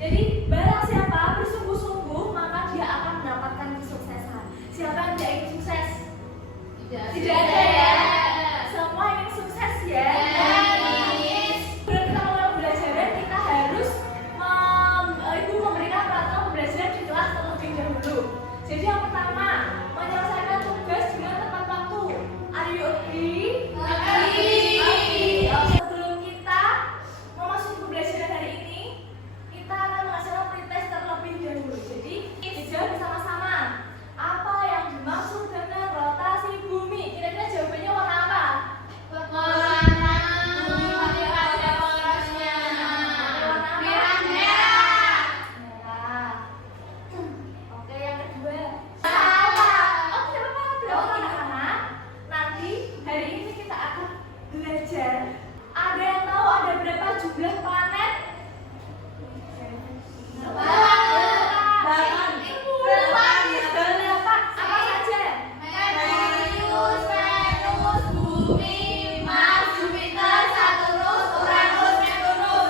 Jadi barang siapa bersungguh-sungguh maka dia akan mendapatkan kesuksesan. Siapa yang tidak ingin sukses? Tidak ada ya. Semua ingin sukses ya. Sebelum kita mulai pembelajaran kita harus ibu memberikan peraturan pembelajaran di kelas terlebih dahulu. Jadi yang pertama menyelesaikan tugas dengan tepat waktu. Are you agree? Sebelum kita memasuki pembelajaran hari ini, kita akan melaksanakan pretest terlebih dahulu. Jadi dijawab bersama-sama. Apa yang dimaksud dengan rotasi bumi? Kira-kira jawabannya warna apa? Warna bumi pada porosnya. Warna Merah. Merah. Oke, yang kedua. Salah. Oh, tidak apa-apa. Tidak apa-apa, anak-anak. Nanti hari ini kita akan belajar. Ada yang tahu ada berapa jumlah planet? Apa saja? Merkurius, Venus, Bumi, Mars, Jupiter, Saturnus, Uranus, Neptunus.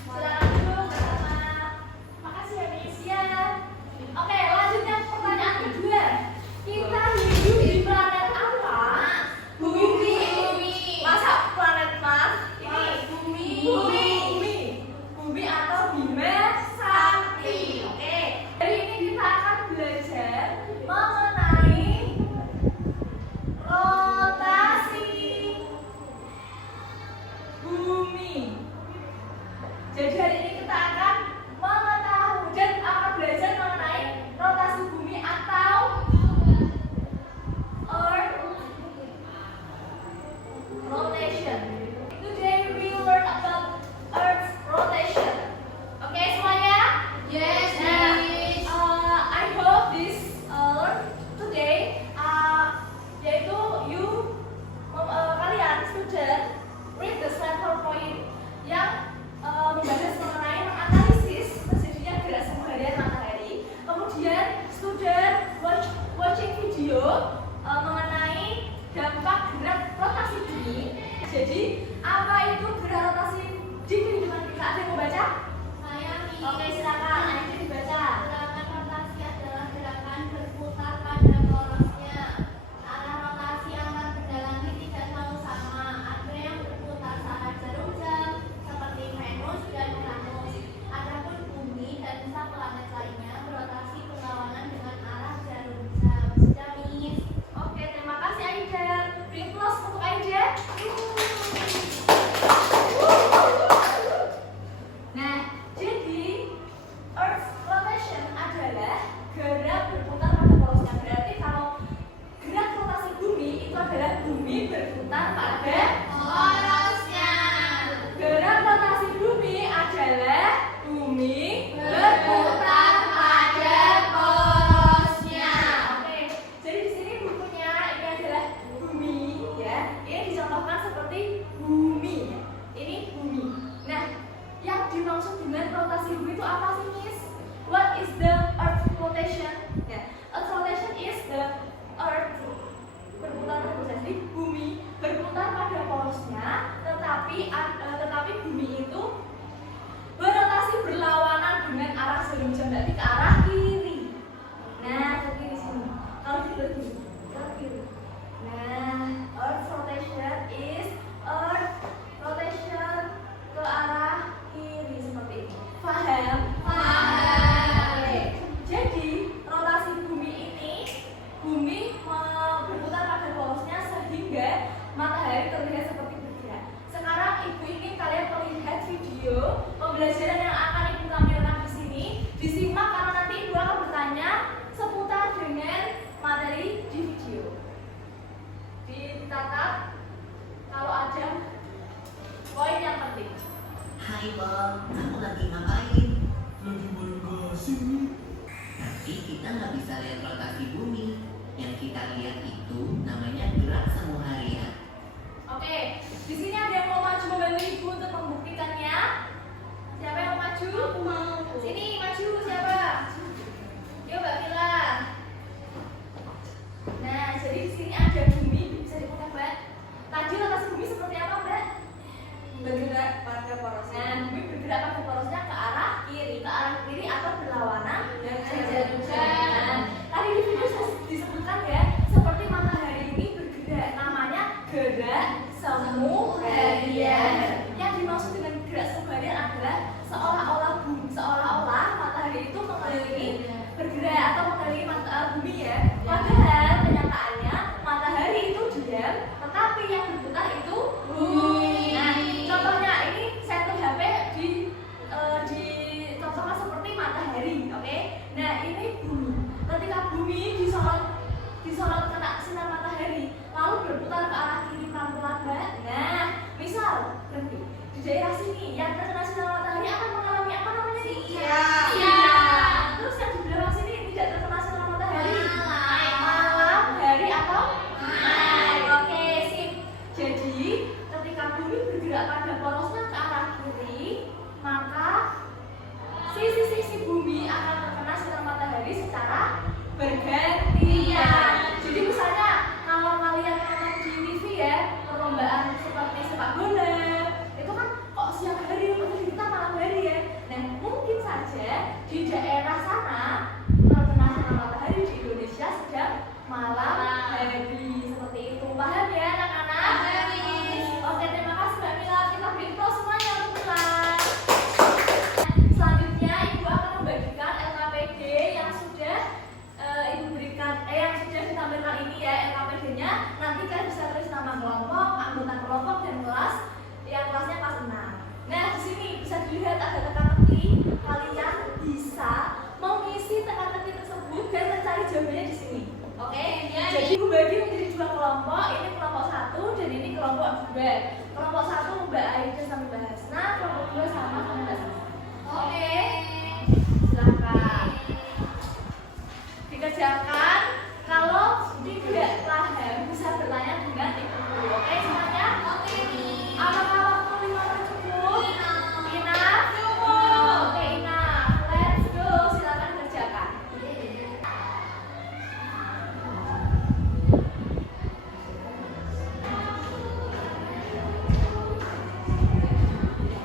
Silakan dulu, Kak. Makasih ya, Miss ya. Oke, lanjut yang pertanyaan kedua. Kita hidup di planet apa? Bumi. Masa planet Mars? Ini Bumi. Bumi atau Bima Sakti. Oke. Hari ini kita akan belajar mengenai rotasi bumi. Jadi hari ini kita akan mengetahui dan akan belajar mengenai rotasi bumi atau Earth rotation. Today we learn about Earth's rotation. Oke semuanya? Yes, Nah, Miss. I hope this today yaitu kalian student read the slide PowerPoint yang membahas mengenai menganalisis terjadinya gerhana harian matahari. Kemudian student watching video mengenai dampak gerak rotasi bumi. Jadi apa itu gerak rotasi di kehidupan kita? Ada yang mau baca? Saya, Miss. Oke silakan, nanti dibaca. Gerakan rotasi adalah gerakan berputar pada porosnya. Arah rotasi antar benda langit tidak selalu sama. Ada yang berputar searah jarum jam, seperti Venus dan Uranus. Adapun bumi dan sisa planet lainnya berotasi berlawanan dengan arah jarum jam. Sudah, Miss? Oke, terima kasih Aida. Beri plus untuk Aida. Nah, jadi Earth rotation adalah gerak berputar pada porosnya. Berarti kalau gerak rotasi bumi itu adalah bumi berputar pada Porosnya. gerak rotasi bumi adalah bumi berputar pada porosnya. Oke, jadi di sini bukunya ini adalah bumi ya. Ini dicontohkan seperti bumi ya. Ini bumi. Nah, yang dimaksud dengan rotasi bumi itu apa sih, Miss? What is the Earth rotation? Ya, Earth rotation is the Earth berputar pada porosnya. Jadi bumi berputar pada porosnya, tetapi bumi itu berotasi berlawanan dengan arah jarum jam, berarti ke arah kiri. Nah, ke kiri sini. Kalau di kiri, ke kiri. Nah, Earth rotation is Earth rotation ke arah kiri seperti ini. Paham? Paham. Oke. Jadi rotasi bumi ini, bumi berputar pada porosnya sehingga matahari terlihat seperti bergerak. Sekarang ibu ingin kalian melihat video pembelajaran yang akan ibu tampilkan di sini. Disimak karena nanti ibu akan bertanya seputar dengan materi di video. Dicatat kalau ada poin yang penting. Hai Bob, kamu lagi ngapain? Lagi main gasing. Tapi kita nggak bisa lihat rotasi bumi. Yang kita lihat itu namanya gerak semu harian. Oke, di sini ada yang mau maju membantu ibu untuk membuktikannya. Siapa yang mau maju? Aku mau. Sini maju siapa? Yuk Mbak Mila. Nah, jadi di sini ada bumi, bisa dibuka Mbak. Tadi rotasi bumi seperti apa Mbak? Bergerak pada porosnya. Nah, 2. Kelompok 1 Mbak Aida sama Mbak Hasna, kelompok 2 sama Mbak Sasa. Oke. Silakan. Dikerjakan. Kalau tidak paham bisa bertanya dengan ibu guru. Oke semuanya? Oke nih. Apakah waktu 5 menit cukup? Ina? Oke Ina, let's go. Silakan kerjakan.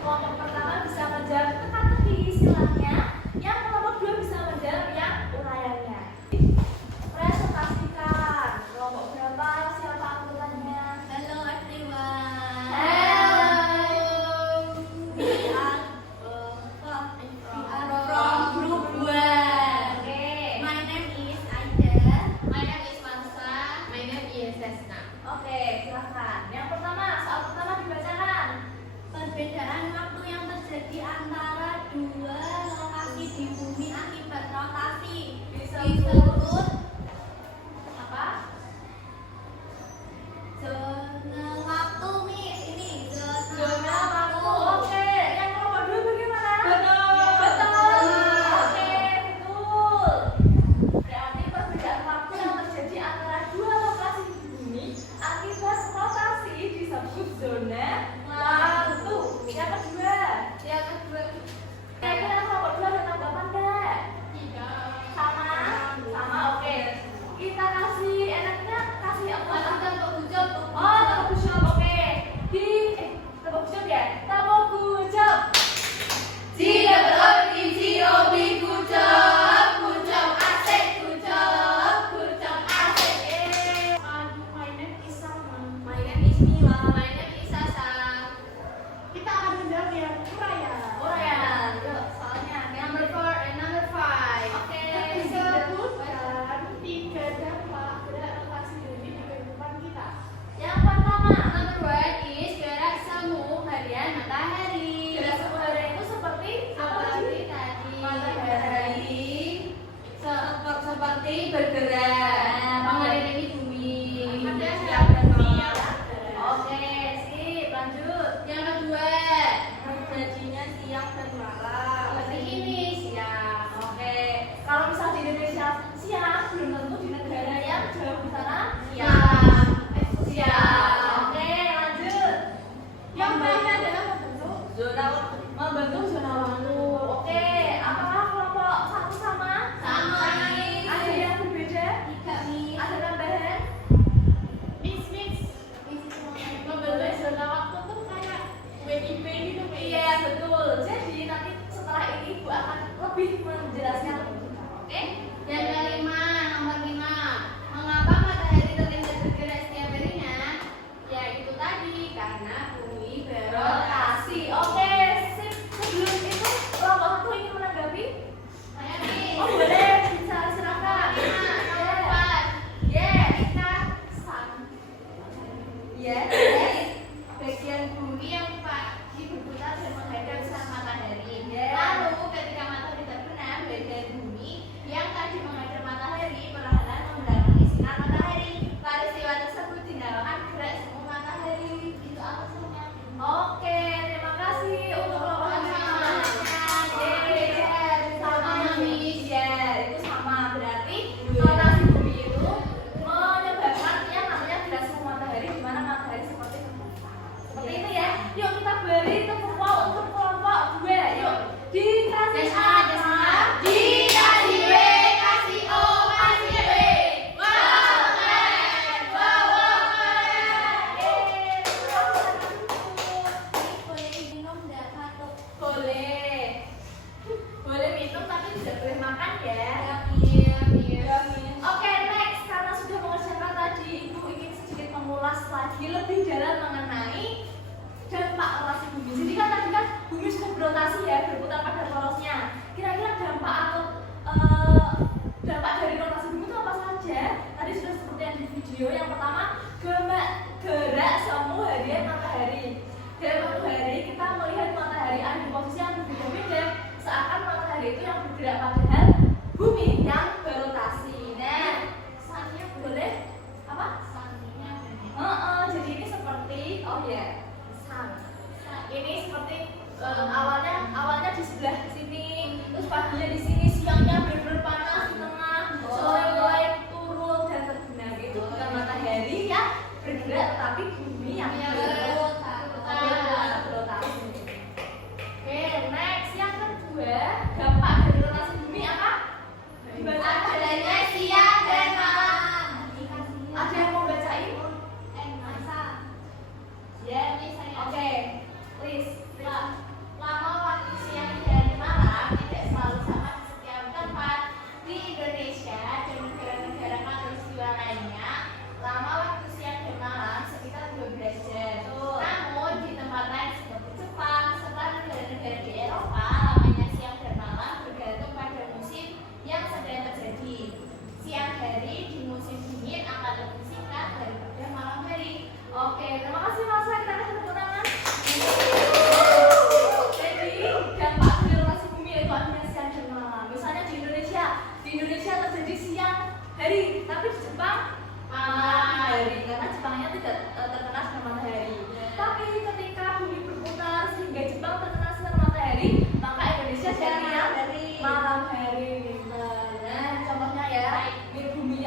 Kelompok pertama bisa menjawab teka-teki istilahnya, yang kelompok 2 bisa menjawab yang uraiannya. Presentasikan. Kelompok berapa? Siapa anggotanya? Hello everyone. Hello. We are from group 2. Oke. My name is Aida. My name is Marsa. My name is Desna. Oke, silakan. Yang pertama, soal pertama dibacakan. Perbedaan waktu yang terjadi antara dua lokasi di bumi akibat rotasi disebut Apa? zona waktu, Miss. Ini Zona waktu. Oke, yang kelompok 2 bagaimana? Betul. Betul. Oke, betul. Berarti perbedaan waktu yang terjadi antara dua lokasi di bumi akibat rotasi disebut zona waktu. Yang kedua. Yang kedua Kira-kira kelompok 2 ada tanggapan enggak? tidak. Sama? Sama, oke. Kita kasih enaknya kasih apa? Tepuk hujung. Oh, tepuk hujung, oke. Tepuk hujung ya? Tepuk hujung. G-O-O-D-G-O-B, good job. Good job, asik. Good job. Good job, asik. My name is Salma. My name is Mila. My name is Sasa. Kita akan menjawab yang uraian. Uraian. Yuk, soalnya Number 4 and number 5. Oke. Sebutkan 3 dampak gerak rotasi bumi di kehidupan kita. Yang pertama, Number 1 is gerak semu harian matahari. gerak semu harian itu seperti apa Seperti sih? tadi Matahari. seperti bergerak mengelilingi bumi. Ada Siap dan mau. Oke, sip, lanjut. Yang kedua, terjadinya siang dan malam. Seperti ini siang. Oke, kalau misal di Indonesia siang, belum tentu di negara yang jauh di sana Siang. siang. Oke, lanjut. Yang baiknya adalah membentuk Zona membentuk zona waktu. Oke, apakah kelompok 1 sama? Sama. Ada yang berbeda? Tidak nih. Ada tambahan? mix membentuk zona waktu tuh kayak WIB gitu, Miss. Iya, betul. Jadi nanti setelah ini Ibu akan lebih menjelaskan untuk kita. Oke? Yang kelima, nomor 5. Mengapa matahari terlihat bergerak setiap harinya? Ya itu tadi, karena bumi berotasi. Rotasi. Oke, sip. Sebelum itu kelompok 1 ingin menanggapi? Saya nih. Oh, boleh. Bisa silakan. Nomor 4. Yeah. Kita sun. Yeah. Bagian bumi yang berputar dan menghadap sang matahari. Yeah. Lalu ketika matahari terbenam, bagian bumi yang tadi menghadap matahari perlahan membelakangi sinar matahari. Peristiwa tersebut dinamakan gerak semu matahari. Itu alasannya. Oke, terima kasih untuk kelompok yang sama. Sama, Miss. Ya, itu sama. Berarti rotasi bumi itu menyebabkan yang namanya gerak semu matahari, di mana matahari seperti itu ya. Yuk kita beri tepuk tangan untuk kelompok 2. Yuk, dikasih apa? Dikasih B, kasih O, kasih B. Wow, keren. Wow, boleh minum nggak satu? Boleh. Boleh minum tapi tidak boleh makan ya. Iya. Oke, next. Karena sudah mengerjakan tadi, Ibu ingin sedikit mengulas lagi lebih dalam mengenai dampak rotasi bumi. Jadi kan tadi kan bumi sudah berotasi ya, berputar pada porosnya. Kira-kira dampak atau dampak dari rotasi bumi itu apa saja? Tadi sudah seperti yang di video. Yang pertama, gerak semu harian matahari. Dalam satu hari kita melihat matahari ada di posisi yang berbeda-beda, seakan matahari itu yang bergerak padahal bumi yang berotasi. Nah, Sunnya boleh apa? Sunnya bener. Jadi ini seperti oh ya, ada dampak dari rotasi bumi apa? Dibaca. Adanya siang dan malam. Ada yang mau bacain? Masa. Ya. Misalnya. Oke. Please. Lama waktu siang dan malam tidak selalu sama di setiap tempat. Di Indonesia dan negara-negara khatulistiwa lainnya, lama waktu siang dan malam sekitar 12 jam. Namun di tempat lain seperti Jepang serta negara-negara di Eropa, lamanya siang dan malam bergantung pada musim yang sedang terjadi. Siang hari di musim dingin akan lebih singkat daripada malam hari. Oke, terima kasih Masa. Kita kasih tepuk tangan. Jadi dampak dari rotasi bumi itu adanya siang dan malam. Misalnya di Indonesia terjadi siang hari, tapi di Jepang malam hari karena Jepangnya tidak terkena sinar matahari. Tapi ketika bumi berputar sehingga Jepang terkena sinar matahari, maka Indonesia jadi yang malam hari. Nah, contohnya ya, ini bumi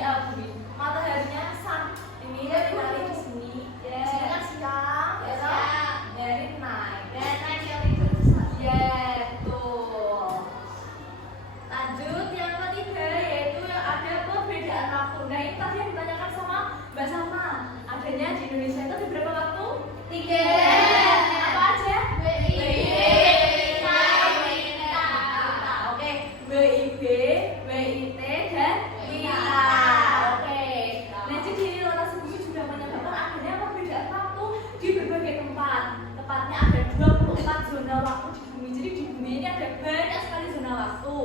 mataharinya sun. Ini ditarik di sini. Di sini kan siang, ya kan? Dari naik. Dan naik yang itu Ya, betul. Lanjut yang ketiga yaitu yang ada perbedaan waktu. Nah, ini tadi yang ditanyakan sama Mbak Salma. Adanya di Indonesia itu di berapa waktu? 3. Apa aja? Oke, WIB, WIT, dan WITA. Oke. Nah, jadi rotasi bumi juga menyebabkan adanya perbedaan waktu di berbagai tempat. Tepatnya ada 24 zona waktu di bumi. Jadi di bumi ini ada banyak sekali zona waktu.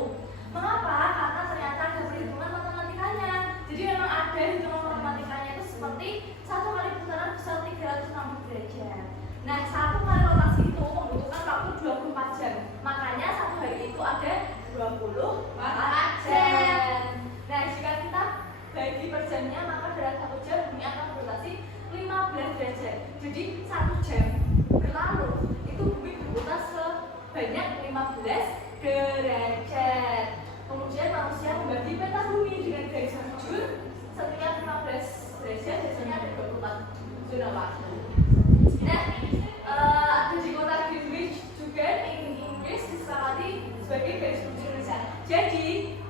Mengapa? Karena ternyata ada perhitungan matematikanya. Jadi memang ada hitungan matematikanya itu seperti 1 kali putaran besar 360 derajat. Nah, 1 kali rotasi itu membutuhkan waktu 24 jam. Makanya 1 hari itu ada 24 jam. Nah, jika kita bagi per jamnya, maka dalam 1 jam bumi akan berotasi 15 derajat. Jadi 1 jam berlalu itu bumi berputar sebanyak 15 derajat. Kemudian manusia membagi peta bumi dengan garis lurus setiap 15 derajat biasanya ada 24 zona waktu. Nah, ada di kota Greenwich juga di Inggris disepakati sebagai garis bujur Indonesia. Jadi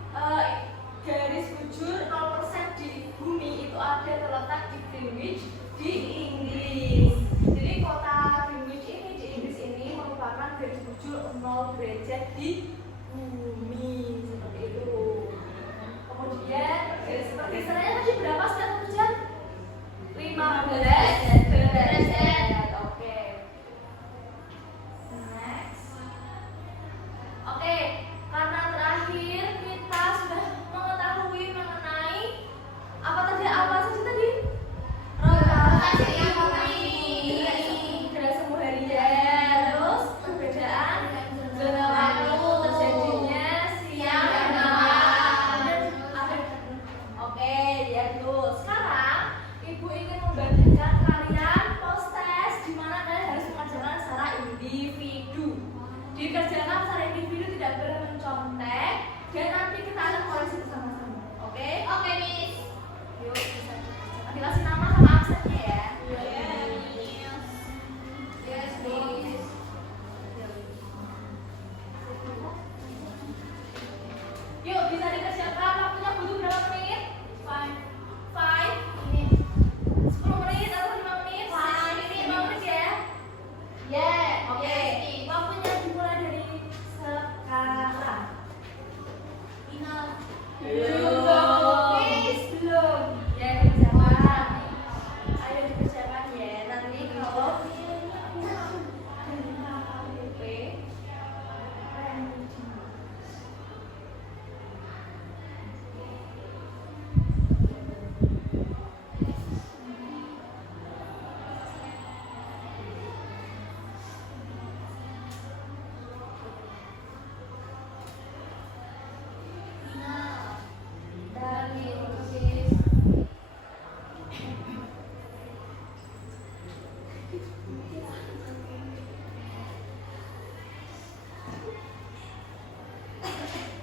garis bujur 0% di bumi itu ada terletak di Greenwich di Inggris. Jadi kota Greenwich ini di Inggris ini merupakan garis bujur 0 derajat di bumi seperti itu. Kemudian garis pergeserannya tadi berapa setiap 1 jam? 15 derajat. Oke. Next. Oke, karena terakhir kita sudah mengetahui mengenai apa tadi rotasi bumi, gerak semu harian, terus perbedaan zona waktu terjadinya siang dan malam. Oke, ya dulu. Sekarang ibu ingin membagikan kalian post-test di mana kalian harus mengerjakan secara individu. Dikerjakan secara individu, tidak boleh mencontek, dan nanti kita akan koreksi bersama-sama. Oke? Oke, Miss. Yuk, kita kasih nama sama absennya ya. Yes, Miss. Yuk, bisa dikerjakan. Waktunya butuh berapa menit? 5 Ini. 10 menit atau 5 menit? 5 menit ya. Oke. Yes, Miss. Waktunya dimulai dari sekarang. Belum. Ya, dikerjakan. Ayo dikerjakan ya. Nanti kalau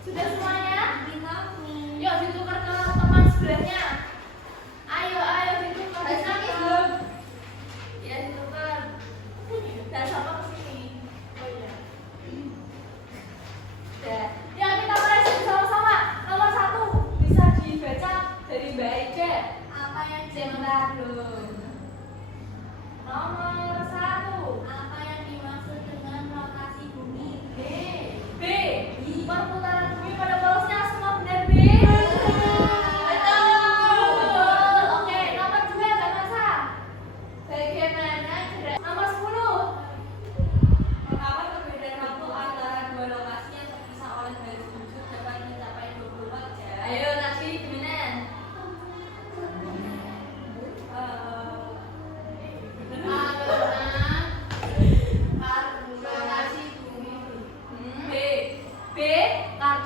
sudah semuanya? Yuk ditukar ke teman sebelahnya. Ayo ditukar. Belum. Ya ditukar. Dan sama ke sini. Oh iya.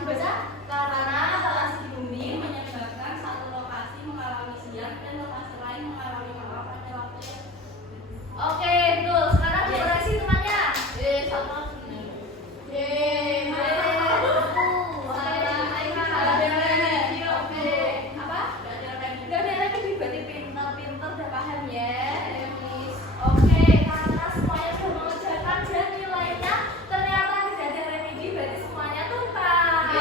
dibaca karena rotasi bumi. menyebabkan satu lokasi mengalami siang dan lokasi lain mengalami malam pada waktu yang Oke, betul. Sekarang dikoreksi temannya. sama Apa? Udah ada lagi berarti pinter-pinter udah paham ya. Oke, karena semuanya sudah mengerjakan dan nilainya ternyata tidak ada remedi, berarti semuanya tuntas.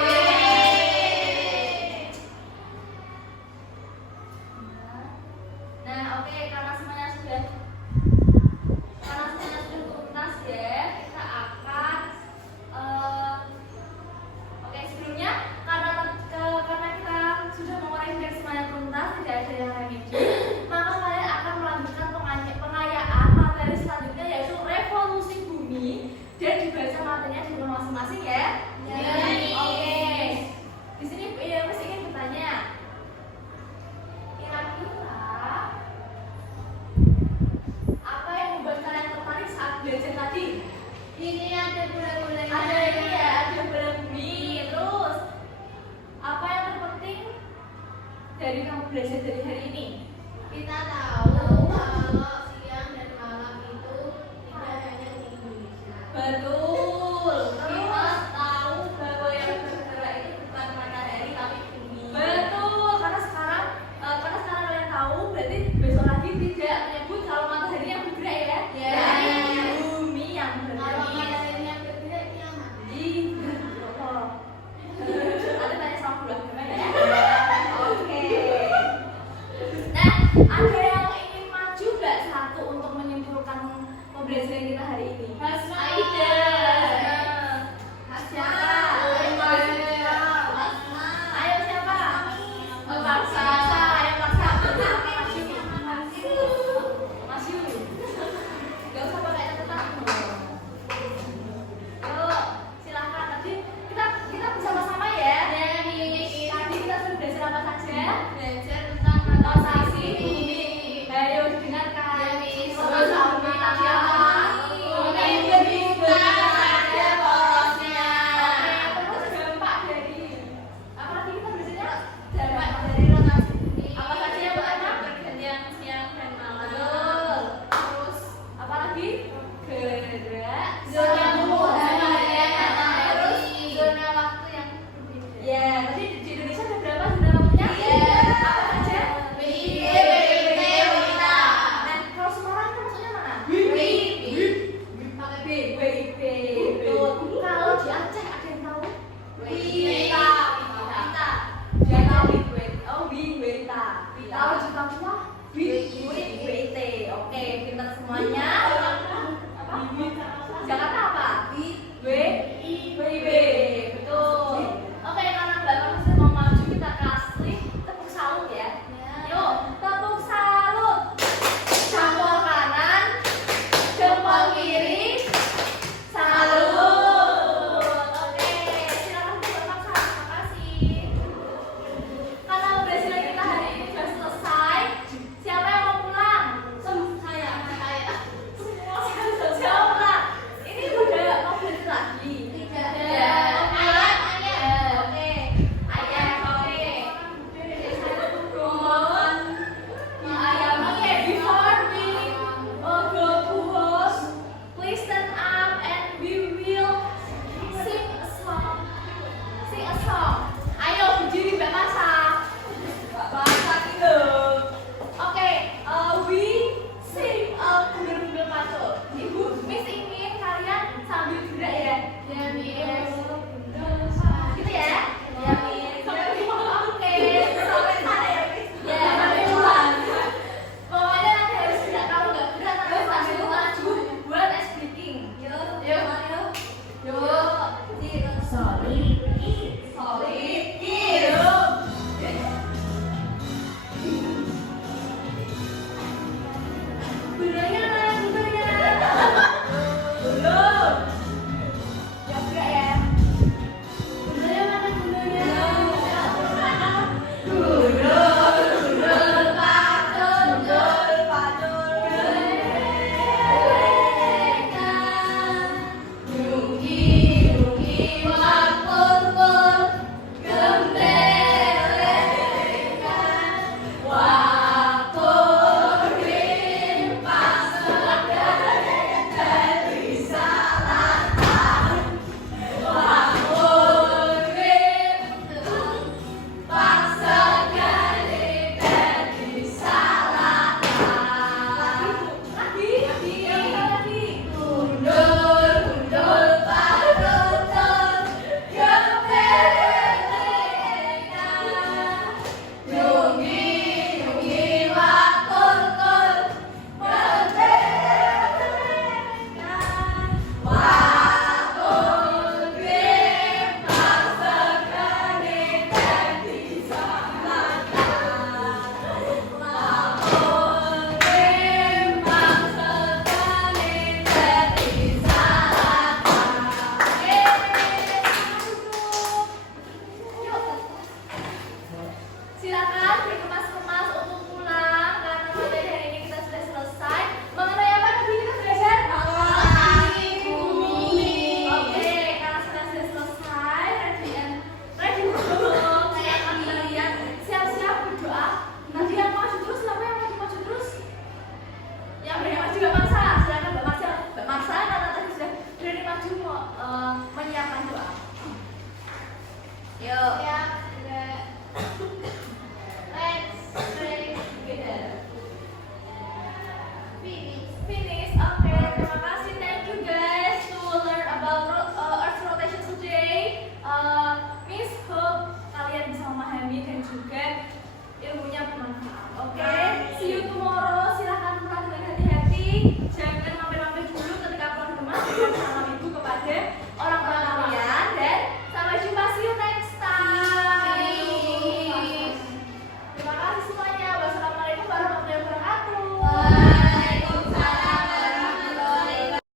Nah, oke, karena semuanya sudah tuntas ya, kita akan oke, sebelumnya karena kita sudah mengoreksi semuanya tuntas, tidak ada yang remedi, maka kalian akan melanjutkan pengayaan materi selanjutnya yaitu revolusi bumi dan dibaca materinya di rumah masing-masing ya. Oke. Di sini Mas ingin bertanya. Kira-kira apa yang membuat kalian tertarik saat belajar tadi? ini ada bulan-bulan Ada ini ya, ada bulan bumi. Terus apa yang terpenting dari kamu belajar dari hari ini? kita tahu kalau siang dan malam itu tidak hanya di Indonesia. Betul. Kita tahu bahwa yang bergerak itu bukan matahari tapi bumi. Betul. Karena sekarang kalian tahu, berarti besok lagi tidak menyebut kalau matahari yang bergerak ya. Ya. Berarti bumi yang Kalau bergerak. matahari yang bergerak kiamat. Ih, Allah. Nanti tanya sama bulan gimana ya? Oke. Nah, ada yang ingin maju nggak satu untuk menyimpulkan pembelajaran kita hari ini? Aida. Siapa? Ayo siapa? Paksa. Ayo paksa. Maju. Gak usah pakai catatan. Yuk, silakan. Nanti kita bersama-sama ya. Tadi kita sudah belajar apa saja? Belajar tentang Rotasi bumi. Yuk. Siap, gerak. Let's pray together. Finish. Finish. Oke, terima kasih. Thank you guys to learn about Earth rotation today. Miss hope kalian bisa memahami dan juga ilmunya bermanfaat. Oke.